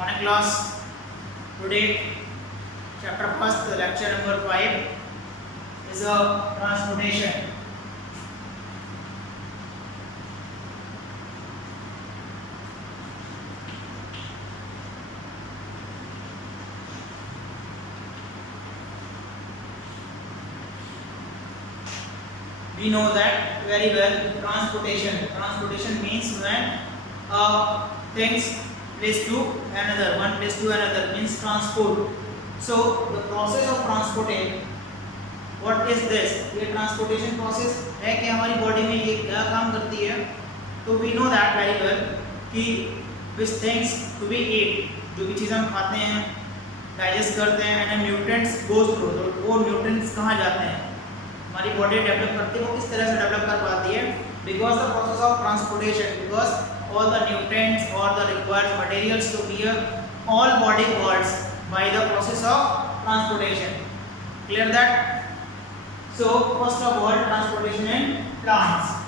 morning class. Today, chapter first, lecture number 5 is a transportation. We know that very well. Transportation. Transportation means when things place to another, one place to another means transport. So the process of transporting, what is this? ये transportation process है कि हमारी body में ये क्या काम करती है? तो we know that very well कि which things to be eat, जो भी चीज़ हम खाते हैं, digest करते हैं, and nutrients goes through, तो वो nutrients कहाँ जाते हैं? हमारी बॉडी डेवलप करती है, वो किस तरह से डेवलप कर पाती है? Because the process of transportation, because all the nutrients और the required materials to be all body parts by the process of transportation. Clear that? So first of all transportation in plants.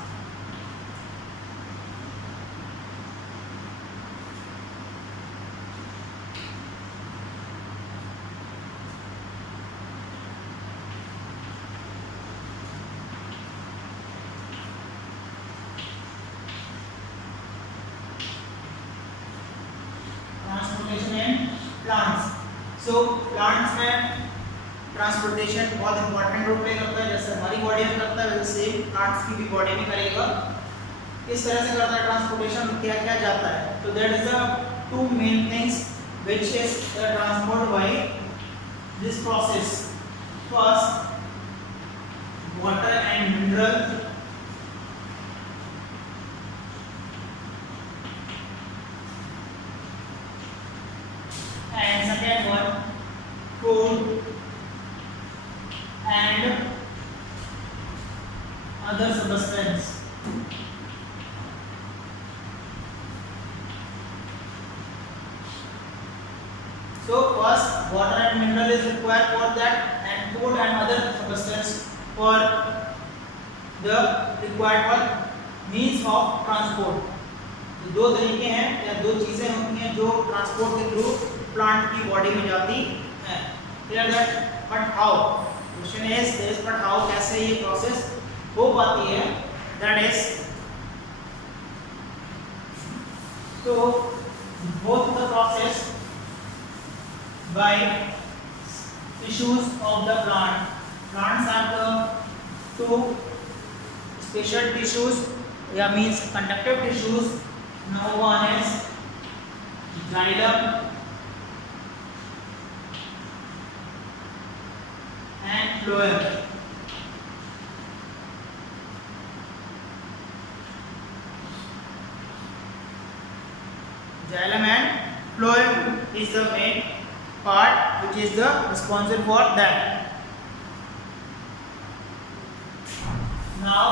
So plants में transportation बहुत important role play करता है, जैसे हमारी बॉडी में करता है वैसे सेम प्लांट्स की भी बॉडी में करेगा. किस तरह से करता है ट्रांसपोर्टेशन, क्या क्या जाता है? तो that is the two main things which is the transport by this process. First, water and mineral, and second one, food and other substance. So first, water and mineral is required for that, and food and other substance for the required for means of transport. तो दो तरीके हैं या दो चीजें होती हैं जो ट्रांसपोर्ट के थ्रू प्लांट की बॉडी में जाती है. Clear that? But how? Question is this, but how, कैसे ये प्रोसेस हो पाती है? दैट इज, तो both the process by tissues of the plant. Plants have the two special tissues या means conductive tissues. Number one is xylem and phloem. Xylem and phloem is the main part which is the responsible for that. Now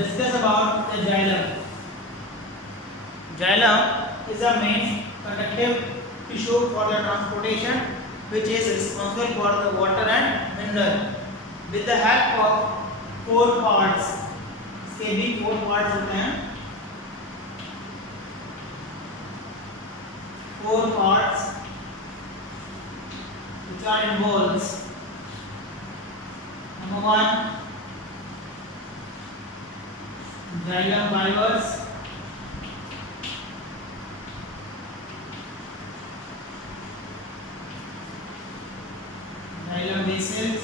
discuss about the xylem. Xylem is the main conductive tissue for the transportation, which is responsible for the water and mineral. With the help of four parts, इसके भी four parts होते हैं. Four parts which are involved. Number one, xylem fibers. Xylem basins.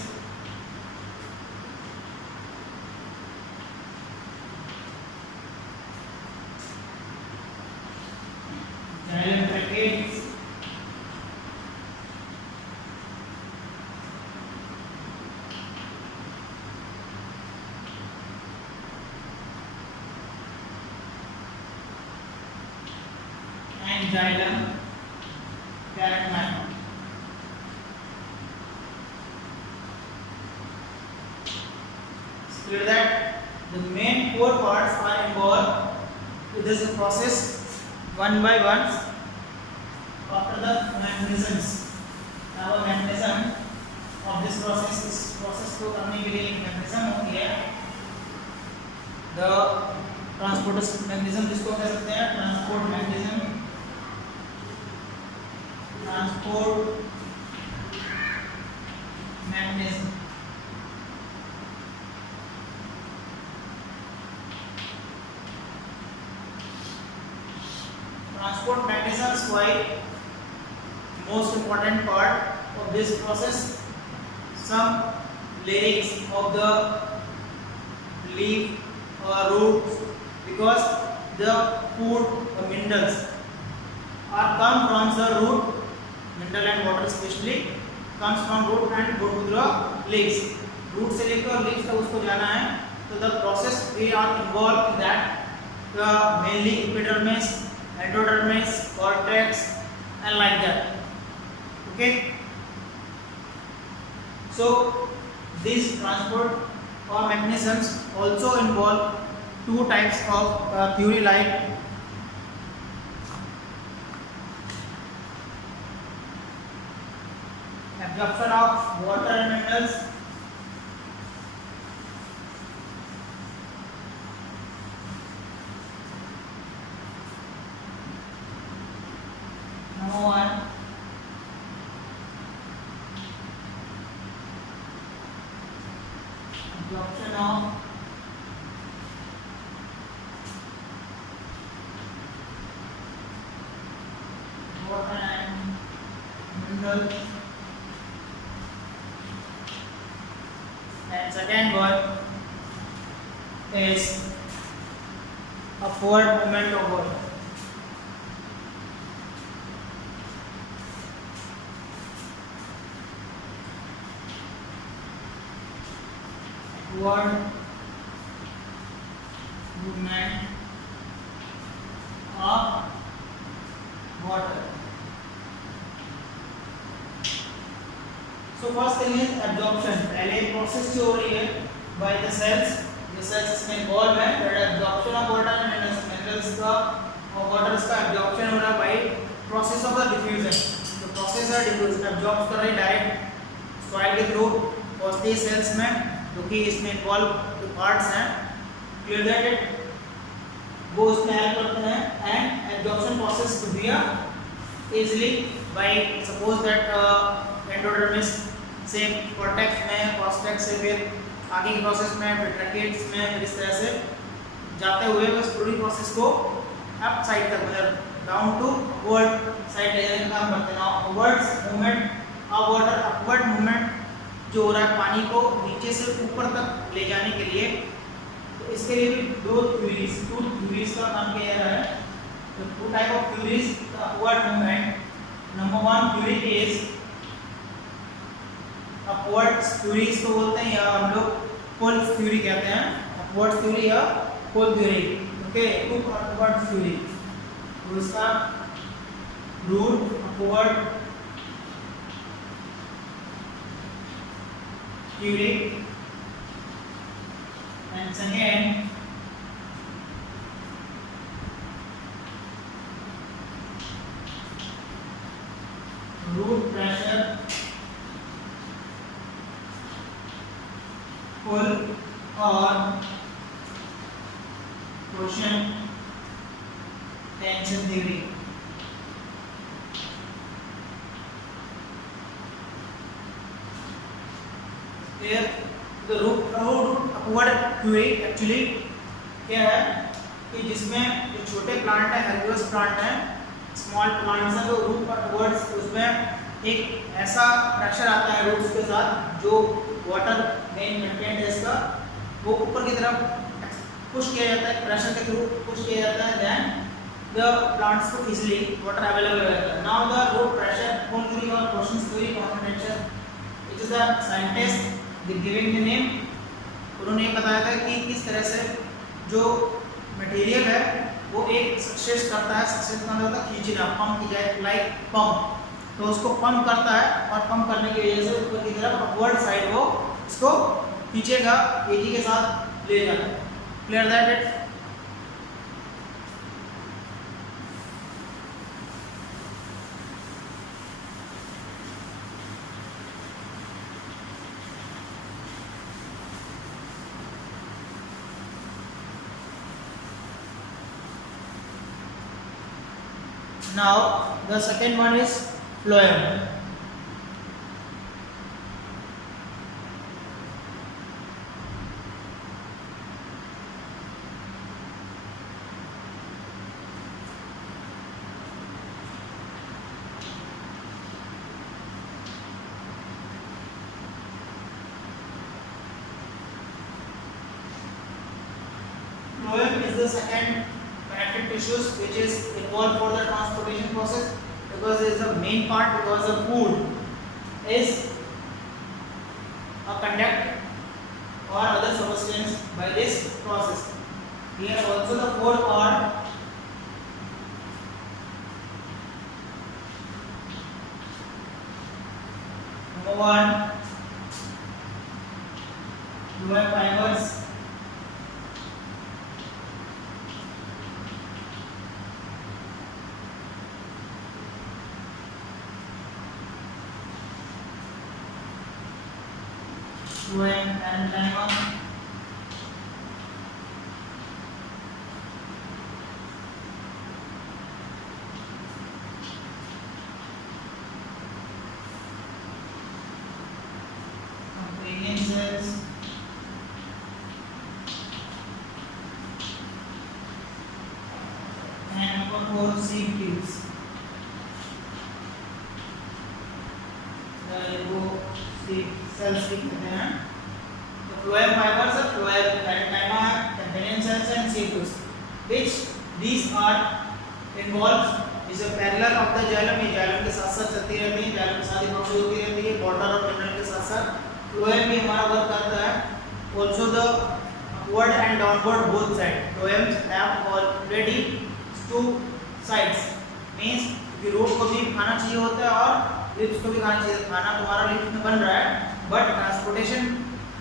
Xylem tracheids. And xylem character. Clear that the main four parts are involved with this process one by one. After the mechanisms, our mechanism of this process, इस process को करने के लिए एक mechanism होती है. The transport mechanism जिसको कह सकते हैं transport mechanism transport mechanisms why most important part of this process. Some layers of the leaf or roots, because the food minerals are come from the root, mineral and water especially comes from root and go to the leaves. Root से लेकर leaves तक उसको जाना है, तो the process we are involved in that, mainly epidermis, endodermis, cortex and like that. Okay, so these transport or mechanisms also involve two types of theory, like absorption of water and minerals, number one. Absorption of water and mineral, and second one is upward movement of water. Upward movement of water. So first thing is absorption. पहले प्रोसेस जो हो रही है by the cells, ये cells इसमें इन्वॉल्व है, but absorption of water and minerals का और waters का absorption हो रहा है by process of the diffusion. तो process है diffusion, absorb कर रहे हैं direct soil के through phosphate cells में, जो कि इसमें इन्वॉल्व जो पार्ट्स हैं, clear that it, वो उसमें हेल्प करते हैं, and absorption process to be easily by suppose that endodermis से cortex में, cortex से फिर आगे की प्रोसेस में, फिर ट्रैकेट्स में, फिर इस तरह से जाते हुए बस पूरी प्रोसेस को अप साइड तक, मतलब डाउन टू अपवर्ड साइड ले जाने का काम करते हैं. Upwards movement of water, upward movement जो हो रहा है पानी को नीचे से ऊपर तक ले जाने के लिए, तो इसके लिए भी टू थ्योरीज का काम किया जा रहा है. तो two type of theories upward movement. Number one theory is upward theory, इसको बोलते हैं या हम लोग पुल थ्योरी कहते हैं. अपवर्ड थ्योरी या pull theory. Okay, two upward theory, तो इसका root upward theory, and second root pressure pull और question tension theory. Here the root upward theory actually क्या है कि जिसमें जो छोटे प्लांट है, हेर्बिवरस प्लांट है, स्मॉल प्लांट्स हैं, तो रूट अपवर्ड्स उसमें एक ऐसा प्रेशर आता है रूट्स के साथ, जो वाटर मेन कंटेंट है इसका वो ऊपर की तरफ पुश किया जाता है, प्रेशर के थ्रू पुश किया जाता है, देन द प्लांट्स को इजीली वाटर अवेलेबल हो जाता है. Now the root pressure pull theory और question theory combination, it is the scientist giving the name. उन्होंने ये बताया था कि किस तरह से जो मटेरियल है वो एक सक्सेस करता है. सक्सेस का मतलब खींचना, पंप की जाए, लाइक पंप, तो उसको पंप करता है और पंप करने की वजह से ऊपर की तरफ अपवर्ड साइड वो इसको खींचेगा, एजी के साथ ले जाएगा. Clear that it. Now the second one is phloem. the second connective tissues which is involved for the transportation process, because it is the main part, because the food is a conduct or other substance by this process. Here also the fourth part, number one, phloem fibers. Phloem parenchyma. Companion cells. And number four, seed tubes. The cells कहते हैं. The phloem fibers are phloem parenchyma, companion cells and seed tubes, which these are involved is a parallel of the xylem. ये xylem के साथ साथ चलती रहती है, xylem के साथ ही प्रोसेस होती रहती है, बॉर्डर और मिनरल के साथ साथ phloem भी हमारा वर्क करता है. Also the upward and downward both side. Phloems have already two sides. Means कि रूट को भी खाना चाहिए होता है और लिप्स को भी खाना चाहिए. खाना तुम्हारा लिप्स में बन रहा है, but transportation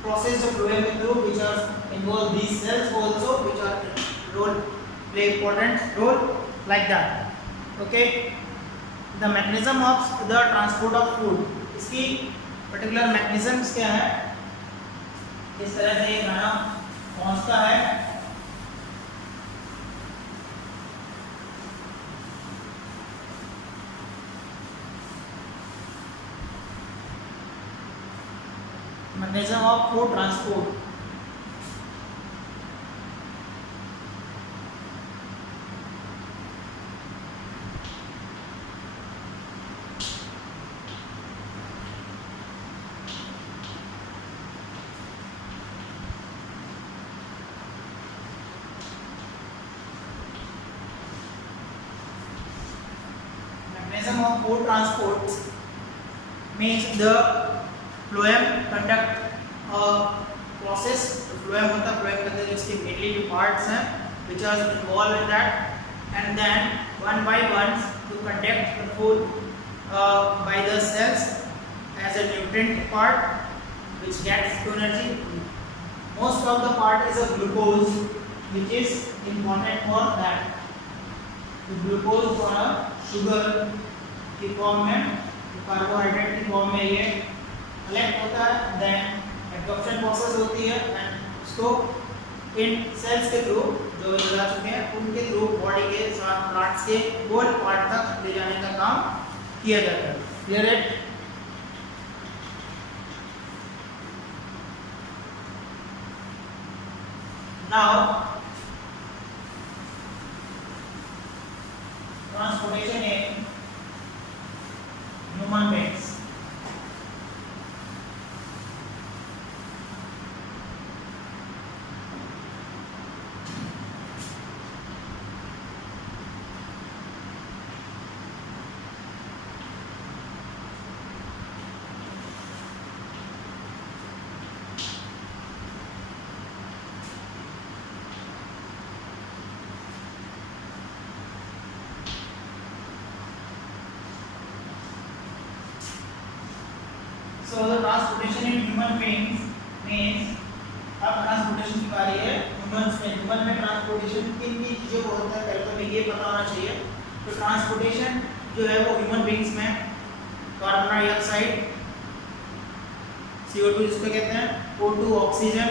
process of phloem through which are involve these cells also, which are play important role like that. Okay, the mechanism of the transport of food, इसकी particular mechanisms क्या है, किस तरह से ये खाना पहुंचता है. Mechanism of food transport. Mechanism of food transport means the phloem conduct a process. Phloem होता है, phloem के अंदर इसके mainly two parts हैं which are involved in that, and then one by one to conduct the food by the cells as a nutrient part which gets to energy. Most of the part is a glucose which is important for that. The glucose और sugar की form में, कार्बोहाइड्रेट की form में ये कलेक्ट होता है, then absorption process होती है एंड उसको इन सेल्स के थ्रू जो बता चुके हैं उनके थ्रू बॉडी के साथ प्लांट्स के होल पार्ट तक ले जाने का काम किया जाता है. क्लियर है? Now transportation in human beings. So the transportation in human beings means, अब ट्रांसपोर्टेशन की बारी है ह्यूमंस में. ह्यूमन में ट्रांसपोर्टेशन किन किन चीज़ों को होता है पहले तो हमें ये पता होना चाहिए. तो ट्रांसपोर्टेशन जो है वो ह्यूमन बीइंग्स में कार्बन डाइऑक्साइड CO2 जिसको कहते हैं, O2 oxygen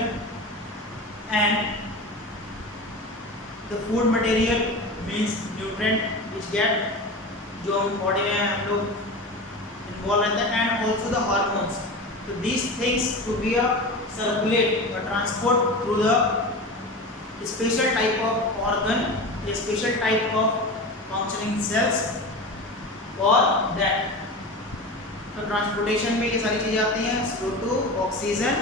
and the food material means nutrient which get जो बॉडी में हम लोग involved in that, and also the hormones. So these things to be a circulate or transport through the special type of organ, a special type of functioning cells for that. तो ट्रांसपोर्टेशन में ये सारी चीजें आती हैं, CO2, oxygen,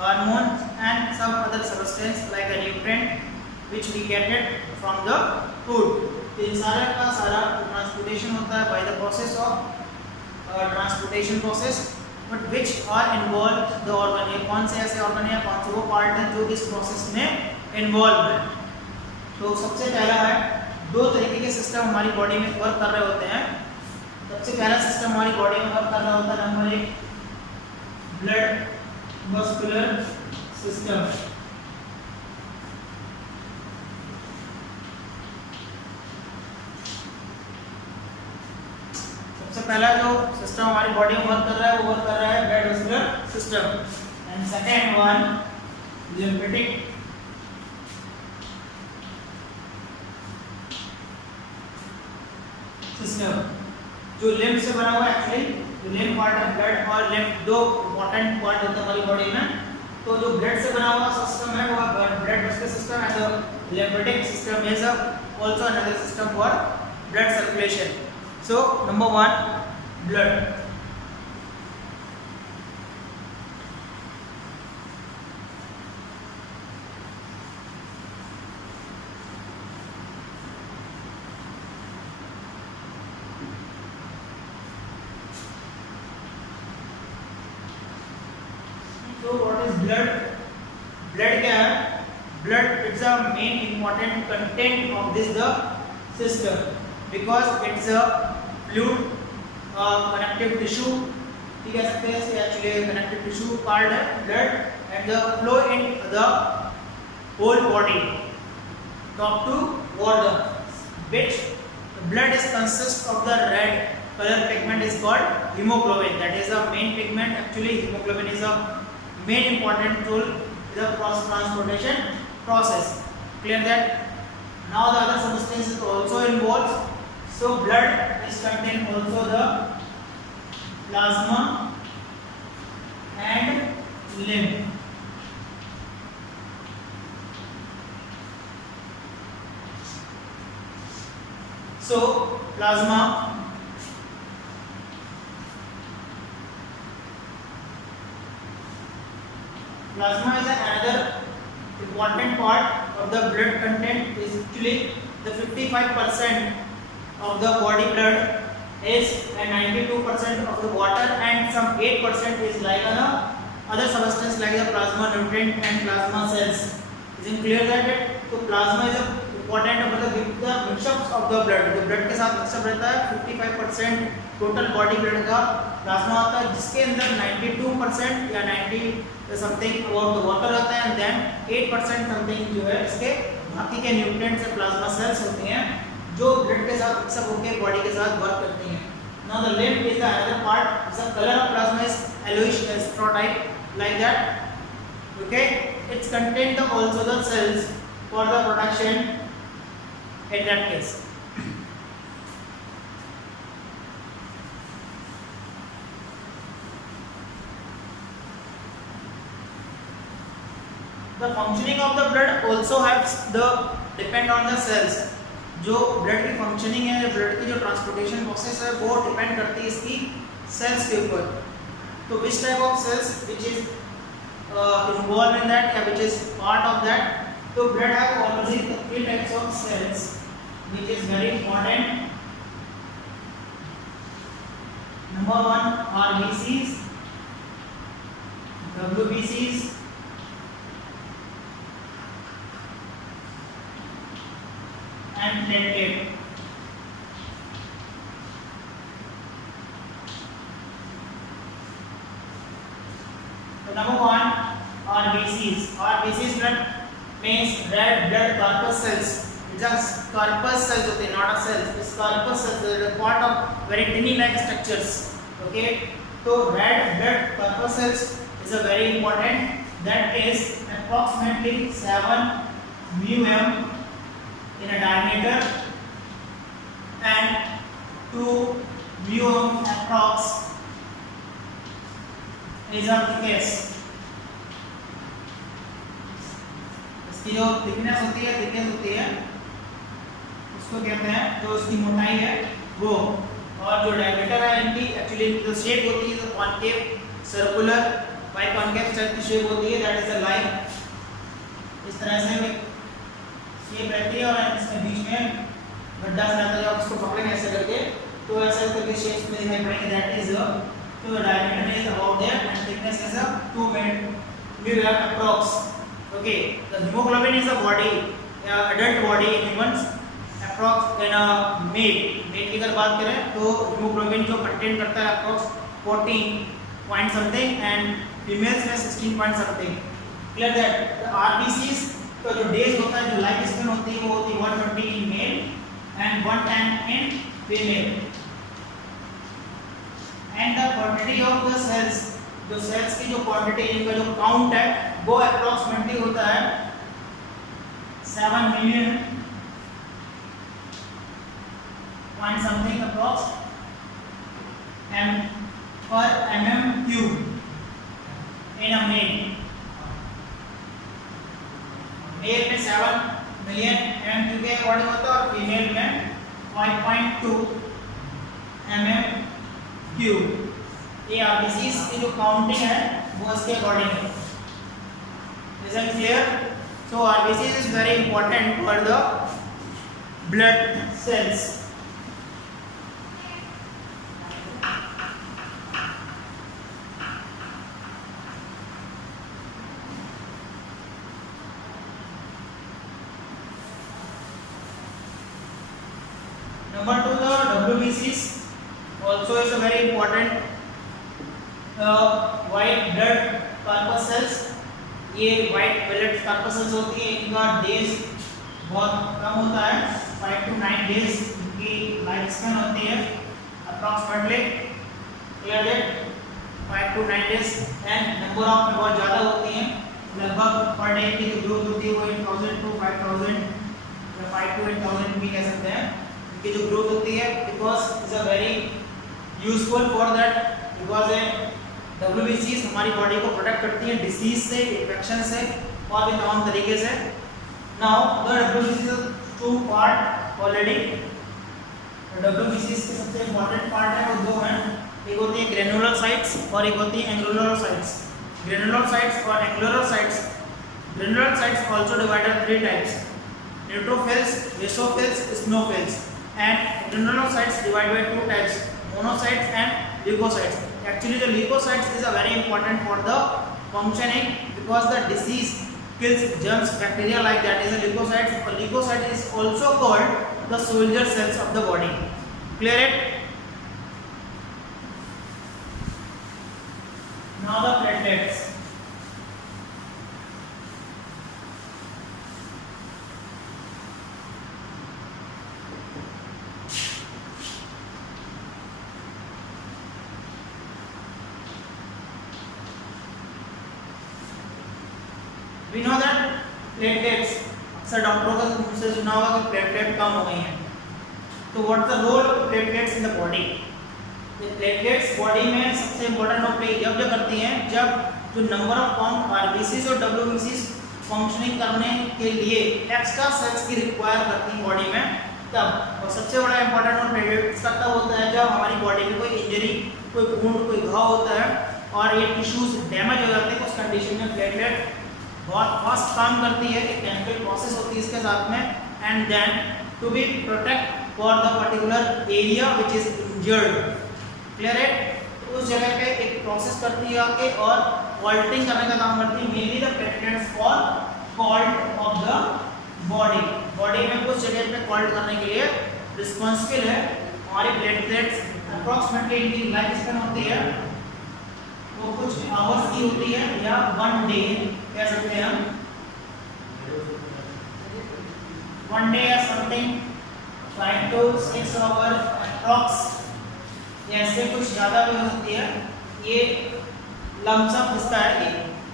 hormones and some other substance like a nutrient which we get it from the food. तो इन सारा का सारा ट्रांसपोर्टेशन होता है by the process of transportation process, but which are involved the organ. ये कौन से ऐसे organ है, कौन से वो part है जो इस process में involved है. तो सबसे पहला है, दो तरीके के सिस्टम हमारी बॉडी में वर्क कर रहे होते हैं. सबसे पहला सिस्टम हमारी बॉडी में वर्क कर रहा होता है नंबर 1 ब्लड मस्कुलर सिस्टम. सबसे पहला जो सिस्टम हमारी बॉडी में वर्क कर रहा है वो वर्क कर रहा है blood muscular system. And second one lymphatic system. जो लिम्फ से बना हुआ है, एक्चुअली जो लिम्फ पार्ट है ब्लड और लिम्फ दो इंपॉर्टेंट पार्ट होते हैं हमारी बॉडी में. तो जो ब्लड से बना हुआ सिस्टम है वो blood muscular system and the lymphatic system is also another system for blood circulation. So number 1 blood. So what is blood? Blood क्या है? Blood it's a main important content of this the system because it's a fluid connective tissue. ठीक है, सकते हैं इसके actually connective tissue part है blood and the flow in the whole body top to bottom, which blood is consist of the red color pigment is called hemoglobin. That is a main pigment. Actually hemoglobin is a main important tool in the transportation process. Clear that? Now the other substances also involved. So blood is contain also the plasma and lymph. So plasma is another important part of the blood content. Is actually the 55% of the body blood is and 92% of the water and some 8% is like other substance like the plasma nutrient and plasma cells. Is it clear that? So plasma is a important मतलब the mixtures of the blood. जो blood के साथ मिक्सअप रहता है 55% total body blood का प्लाज्मा होता है जिसके अंदर 92% या 90 समथिंग अबाउट द वाटर होता है एंड देन 8% समथिंग जो है इसके बाकी के न्यूट्रिएंट्स या प्लाज्मा सेल्स होते हैं जो ब्लड के साथ मिक्सअप होकर बॉडी के साथ वर्क करती हैं. Now the lymph is the other part. The colour of plasma is yellowish astrotype like that. Okay, it's contain the also the cells for the production in that case. The functioning of the blood also has the depend on the cells. जो ब्लड की फंक्शनिंग है, ब्लड की जो transportation process है वो डिपेंड करती है इसकी सेल्स के ऊपर. तो which type of cells which is involved in that या which is part of that. तो blood have already the 3 types of cells which is very important. Number 1 RBCs, WBCs, and platelet. So number 1 RBCs. RBCs blood means red blood corpus cells. Just corpus cells होते हैं, not a cells. This corpus cells are a part of very tiny like structures. Okay. So red blood corpus cells is a very important. That is approximately 7 μm in a diameter and 2 μm approx is a thickness. इसकी जो thickness होती है उसको कहते हैं, जो उसकी मोटाई है वो, और जो diameter है इनकी एक्चुअली जो शेप होती है कॉनकेव सर्कुलर बाइकॉनकेव शेप की शेप होती है, दैट इज अ लाइन इस तरह से. शेप रहती है और इसमें बीच में गड्ढा सा रहता है, आप इसको पकड़ेंगे ऐसे करके तो ऐसे करके शेप्स में दिखाई पड़ेंगे। दैट इज तो diameter is about there and thickness is a 2 mm approx. Okay, the hemoglobin is a body, adult body in humans approx in a male की अगर बात करें तो hemoglobin जो कंटेन करता है approx 14 point something and females में 16 point something. Clear that the RBCs का जो days होता है, जो लाइफ स्पेन होती है, वो होती है 120 in male and 110 in female. And the quantity of the cells, जो cells की जो quantity इनका जो count है वो approximately होता है 7 million point something approx m per mm cube in a male. Male में 7 million mm cube के अकॉर्डिंग होता है और फीमेल में 5.2 mm क्यूब. ये आरबीसीज की जो काउंटिंग है वो इसके अकॉर्डिंग है. Is it clear? So RBCs is very important for the blood cells. Number 2, the WBCs also is a very important white blood corpuscles. ये white blood corpuscles होती है, इनका days बहुत कम होता है, 5 to 9 days इनकी लाइफ स्पैन होती है approximately. Clear that 5 to 9 days and number of में बहुत ज़्यादा होती हैं, लगभग पर डे की जो ग्रोथ होती है वो 1000 to 5000 या 5 to 8000 भी कह सकते हैं. इनकी जो ग्रोथ होती है because is a very useful for that because WBCs हमारी बॉडी को प्रोटेक्ट करती है डिसीज से, इन्फेक्शन से और भी तमाम तरीके से. Now the WBCs two part already. WBCs के सबसे इम्पोर्टेंट पार्ट है वो दो हैं. एक होती है ग्रेनुलर साइट्स और एक होती है एंगुलर साइट्स. ग्रेनुलर साइट्स और angular sites. Granular sites also divided in 3 types: neutrophils, basophils, स्नोफिल्स. And granular cytes divided by 2 types: monocytes and leukocytes. Actually, the leukocytes is a very important for the functioning because the disease kills germs, bacteria like that is a leukocyte. A leukocyte is also called the soldier cells of the body. Clear it? Now the platelets. We know that platelets, अक्सर डॉक्टरों का मुझसे सुना होगा कि प्लेटलेट कम हो गई हैं. तो what the role of platelets in the body? ये प्लेटलेट्स बॉडी में सबसे इंपॉर्टेंट रोल प्ले जब करती हैं जब जो नंबर ऑफ काउंट आरबीसीज और डब्ल्यूबीसीज फंक्शनिंग करने के लिए एक्स्ट्रा सेल्स की रिक्वायर करती हैं बॉडी में तब. और सबसे बड़ा इंपॉर्टेंट रोल प्लेटलेट्स का तब होता है जब हमारी बॉडी में कोई इंजरी, कोई वुंड, कोई घाव होता है और ये टिश्यूज डैमेज हो जाते हैं. उस कंडीशन में प्लेटलेट बहुत फास्ट काम करती है. एक केमिकल प्रोसेस होती है इसके साथ में and then to be protect for the particular area which is injured. Clear है? उस जगह पे एक प्रोसेस करती है आके और ऑल्टरिंग करने का काम करती है. Mainly the platelets for called off the body. Body में कुछ जगह पे कॉल्ड करने के लिए रिस्पॉन्सिबल है हमारी प्लेटलेट्स. अप्रॉक्सीमेटली इनकी लाइफ स्पेन होती है वो कुछ आवर्स की होती है या 1 डे कह सकते हैं हम. 1 डे या समथिंग 5 to 6 आवर अप्रॉक्स. ऐसे कुछ ज़्यादा भी हो सकती है. ये लमसम इसका है कि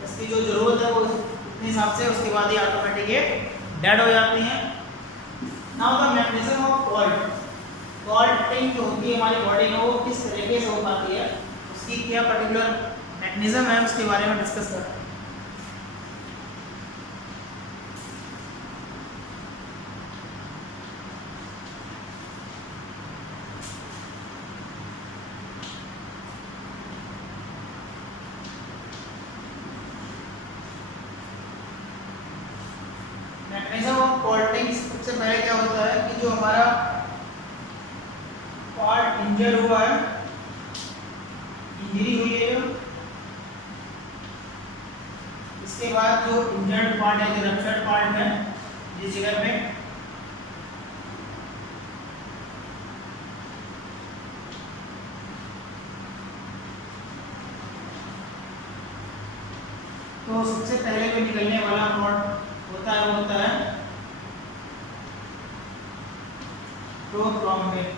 इसकी जो ज़रूरत है वो उतने हिसाब से उसके बाद ही ऑटोमेटिक ये डेड हो जाती हैं. Now the mechanism of clot. Clotting जो होती है हमारी बॉडी में वो किस तरीके से हो पाती है, उसकी क्या पर्टिकुलर मैकेनिज्म है, उसके बारे में डिस्कस करते हैं. mechanism of clotting इंजर्ड हुआ है, इंजरी हुई है, इसके बाद जो इंजर्ड पार्ट है, जो रप्चर्ड पार्ट है जिस जगह पे तो सबसे पहले जो निकलने वाला पार्ट होता है वो होता है prothrombin.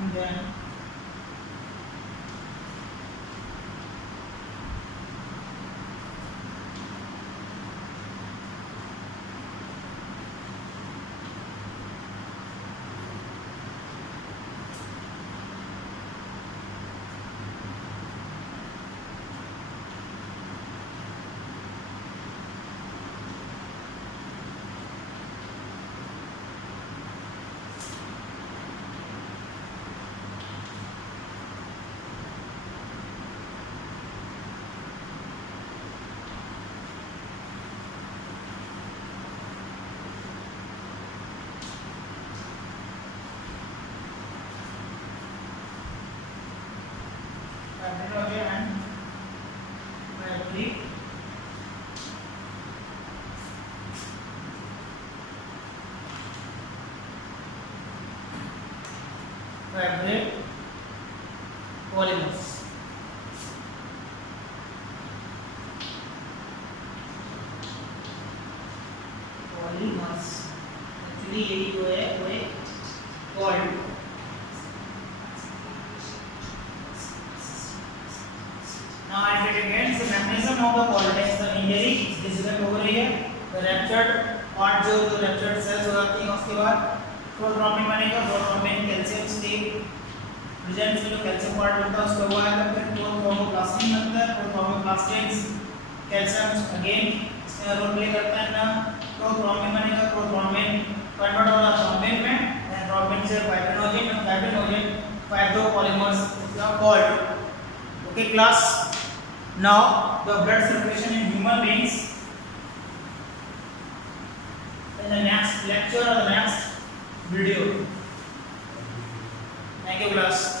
And then fibrinogen and fibrinogen fibrate polymers। polymers actually यही जो है वो एक called now I read again the mechanism of the polytex the injury discuss हो रही है the ruptured part जो ruptured cells हो जाती हैं उसके बाद प्रोथ्रोम्बिन बनेगा प्रोथ्रोम्बिन कैल्शियम स्टील प्रेजेंट जो कैल्शियम पार्ट बनता है उसको हुआ है फिर प्रोथ्रोम्बोप्लास्टिन बनता है प्रोथ्रोम्बोप्लास्टिन कैल्शियम अगेन इसमें रोल प्ले करता है ना प्रोथ्रोम्बिन बनेगा प्रोथ्रोम्बिन कन्वर्ट होगा थ्रोम्बिन में एंड थ्रोम्बिन से फाइब्रिनोजेन और fibrinogen fibropolymers are called. Okay class, now the blood circulation in human beings in the next lecture or the next video. Thank you class.